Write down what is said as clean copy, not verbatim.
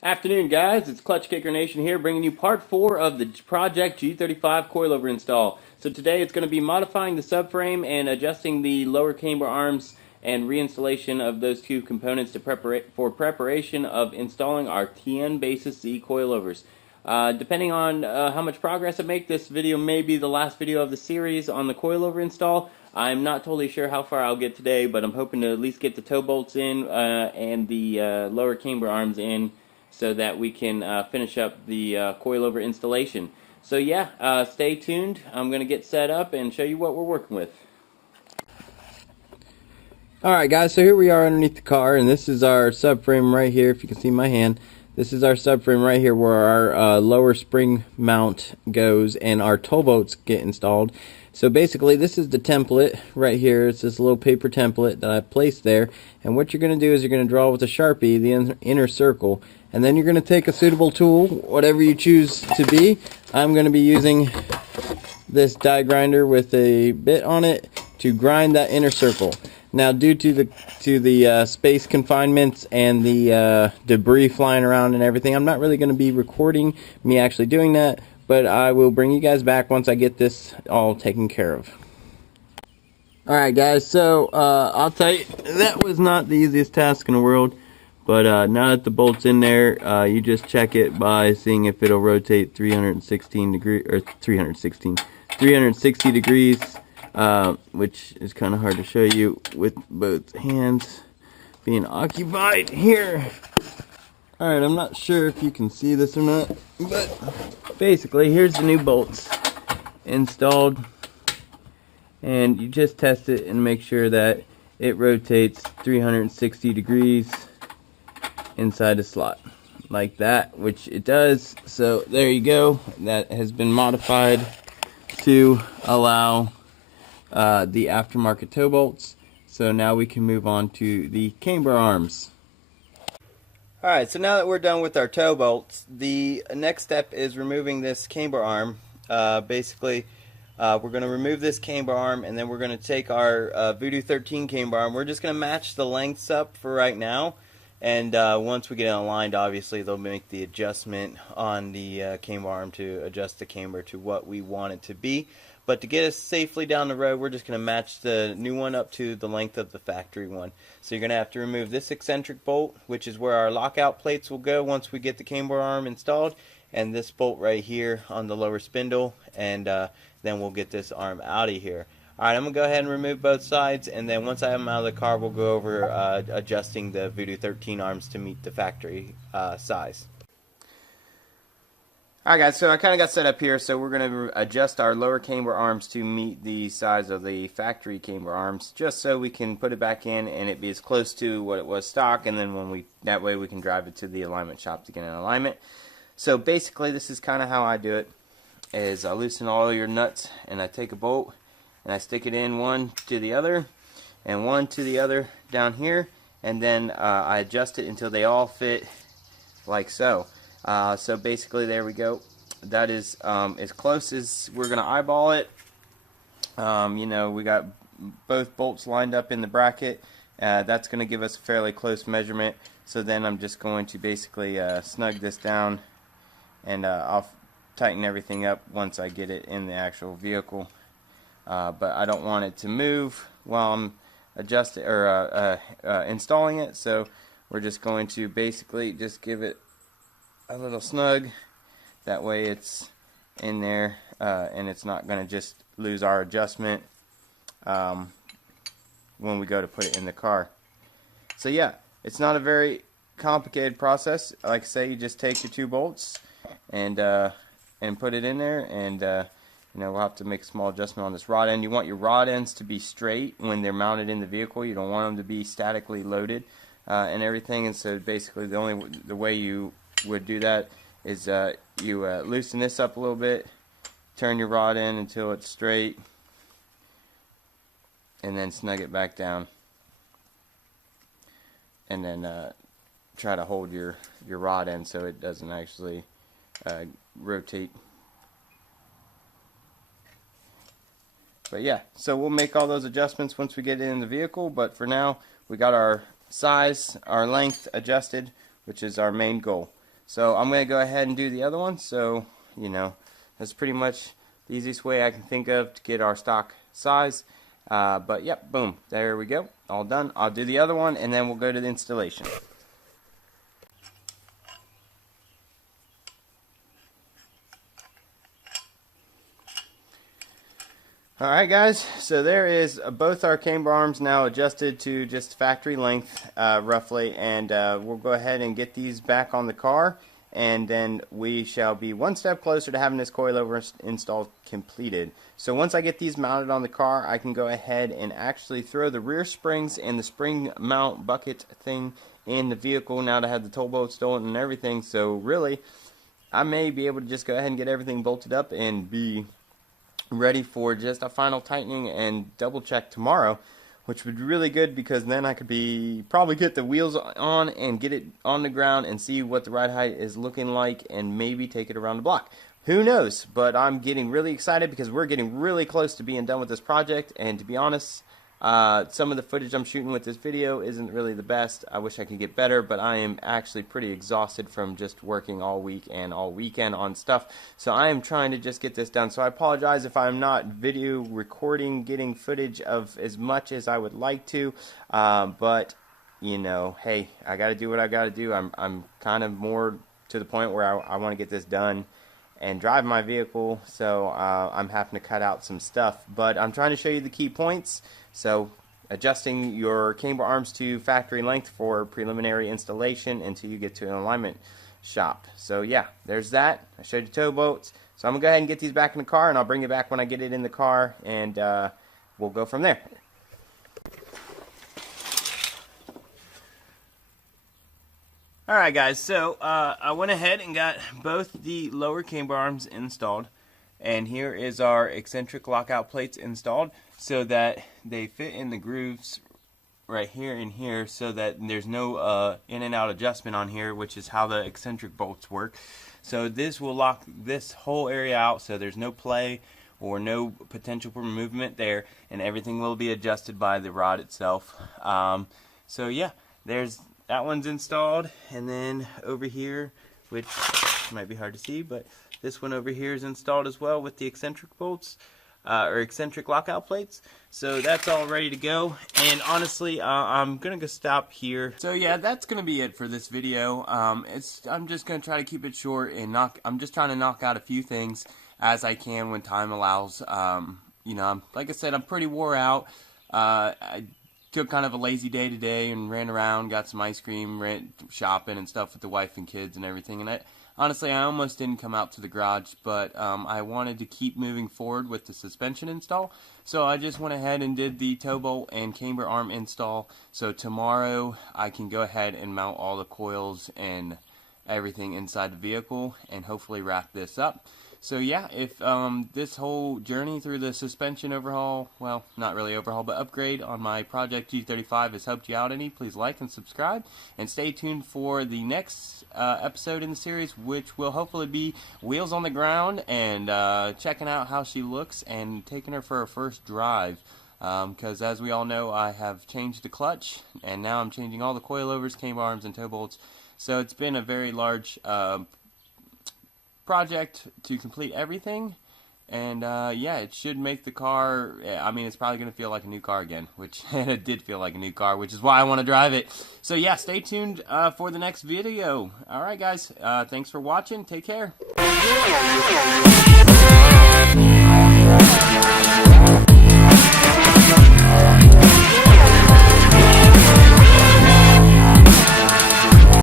Afternoon, guys. It's Clutch Kicker Nation here, bringing you part 4 of the Project G35 coilover install. So today it's going to be modifying the subframe and adjusting the lower camber arms and reinstallation of those two components for preparation of installing our TN Basis Z coilovers. Depending on how much progress I make, this video may be the last video of the series on the coilover install. I'm not totally sure how far I'll get today, but I'm hoping to at least get the toe bolts in and the lower camber arms in, so that we can finish up the coilover installation. So yeah, stay tuned. I'm going to get set up and show you what we're working with. Alright guys, so here we are underneath the car, and this is our subframe right here. If you can see my hand, this is our subframe right here where our lower spring mount goes and our toe bolts get installed. So basically this is the template right here. It's this little paper template that I placed there, and what you're going to do is you're going to draw with a Sharpie the inner circle, and then you're going to take a suitable tool, whatever you choose to be. I'm going to be using this die grinder with a bit on it to grind that inner circle. Now, due to the space confinements and the debris flying around and everything, I'm not really going to be recording me actually doing that, but I will bring you guys back once I get this all taken care of. Alright guys, so I'll tell you, that was not the easiest task in the world, but now that the bolt's in there, you just check it by seeing if it'll rotate 360 degrees, which is kind of hard to show you with both hands being occupied here. Alright, I'm not sure if you can see this or not, but basically here's the new bolts installed, and you just test it and make sure that it rotates 360 degrees inside the slot like that, which it does. So there you go, that has been modified to allow the aftermarket toe bolts. So now we can move on to the camber arms. Alright, so now that we're done with our toe bolts, the next step is removing this camber arm. Basically, we're going to remove this camber arm, and then we're going to take our Voodoo 13 camber arm. We're just going to match the lengths up for right now, and once we get it aligned, obviously they'll make the adjustment on the camber arm to adjust the camber to what we want it to be. But to get us safely down the road, we're just going to match the new one up to the length of the factory one. So you're going to have to remove this eccentric bolt, which is where our lockout plates will go once we get the camber arm installed, and this bolt right here on the lower spindle, and then we'll get this arm out of here. Alright, I'm going to go ahead and remove both sides, and then once I have them out of the car, we'll go over adjusting the Voodoo 13 arms to meet the factory size. Alright guys, so I kind of got set up here, so we're going to adjust our lower camber arms to meet the size of the factory camber arms, just so we can put it back in and it be as close to what it was stock, and then that way we can drive it to the alignment shop to get an alignment. So basically this is kind of how I do it, is I loosen all your nuts, and I take a bolt and I stick it in one to the other and one to the other down here, and then I adjust it until they all fit like so. So basically there we go. That is as close as we're going to eyeball it. You know, we got both bolts lined up in the bracket. That's going to give us a fairly close measurement. So then I'm just going to basically snug this down, and I'll tighten everything up once I get it in the actual vehicle. But I don't want it to move while I'm adjusting or installing it. So we're just going to basically just give it a little snug. That way it's in there, and it's not going to just lose our adjustment when we go to put it in the car. So yeah, it's not a very complicated process. Like I say, you just take your two bolts and put it in there, and you know, we'll have to make a small adjustment on this rod end. You want your rod ends to be straight when they're mounted in the vehicle. You don't want them to be statically loaded and everything. And so basically the way you would do that is you loosen this up a little bit, turn your rod in until it's straight, and then snug it back down, and then try to hold your rod end so it doesn't actually rotate. But yeah, so we'll make all those adjustments once we get it in the vehicle, but for now we got our size, our length adjusted, which is our main goal. So I'm going to go ahead and do the other one. So, you know, that's pretty much the easiest way I can think of to get our stock size. But yep, boom, there we go, all done. I'll do the other one and then we'll go to the installation. Alright guys, so there is both our camber arms now adjusted to just factory length roughly, and we'll go ahead and get these back on the car, and then we shall be one step closer to having this coilover install completed. So once I get these mounted on the car, I can go ahead and actually throw the rear springs and the spring mount bucket thing in the vehicle now that I have the tow bolt stolen and everything. So really, I may be able to just go ahead and get everything bolted up and be ready for just a final tightening and double check tomorrow, which would be really good, because then I could probably get the wheels on and get it on the ground and see what the ride height is looking like, and maybe take it around the block. Who knows? But I'm getting really excited because we're getting really close to being done with this project, and to be honest, some of the footage I'm shooting with this video isn't really the best. I wish I could get better, but I am actually pretty exhausted from just working all week and all weekend on stuff. So I am trying to just get this done. So I apologize if I'm not video recording, getting footage of as much as I would like to. But, you know, hey, I got to do what I got to do. I'm kind of more to the point where I want to get this done and drive my vehicle, so I'm having to cut out some stuff, but I'm trying to show you the key points. So adjusting your camber arms to factory length for preliminary installation until you get to an alignment shop. So yeah, there's that. I showed you tow bolts, so I'm gonna go ahead and get these back in the car, and I'll bring it back when I get it in the car, and we'll go from there. Alright guys, so I went ahead and got both the lower camber arms installed, and here is our eccentric lockout plates installed so that they fit in the grooves right here and here, so that there's no in and out adjustment on here, which is how the eccentric bolts work. So this will lock this whole area out, so there's no play or no potential for movement there, and everything will be adjusted by the rod itself. So yeah, that one's installed, and then over here, which might be hard to see, but this one over here is installed as well with the eccentric bolts, or eccentric lockout plates. So that's all ready to go, and honestly, I'm gonna go stop here. So yeah, that's gonna be it for this video. I'm just gonna try to keep it short, and I'm just trying to knock out a few things as I can when time allows. You know, like I said, I'm pretty wore out. I took kind of a lazy day today and ran around, got some ice cream, went shopping and stuff with the wife and kids and everything. And honestly, I almost didn't come out to the garage, but I wanted to keep moving forward with the suspension install. So I just went ahead and did the tow bolt and camber arm install. So tomorrow I can go ahead and mount all the coils and everything inside the vehicle and hopefully wrap this up. So yeah, if this whole journey through the suspension overhaul, well, not really overhaul, but upgrade on my Project G35 has helped you out any, please like and subscribe, and stay tuned for the next episode in the series, which will hopefully be wheels on the ground and checking out how she looks and taking her for her first drive. Because as we all know, I have changed the clutch, and now I'm changing all the coilovers, camber arms, and tow bolts. So it's been a very large project to complete everything, and yeah, it should make the car, I mean, it's probably going to feel like a new car again, which and it did feel like a new car, which is why I want to drive it. So yeah, stay tuned for the next video. Alright guys, thanks for watching, take care.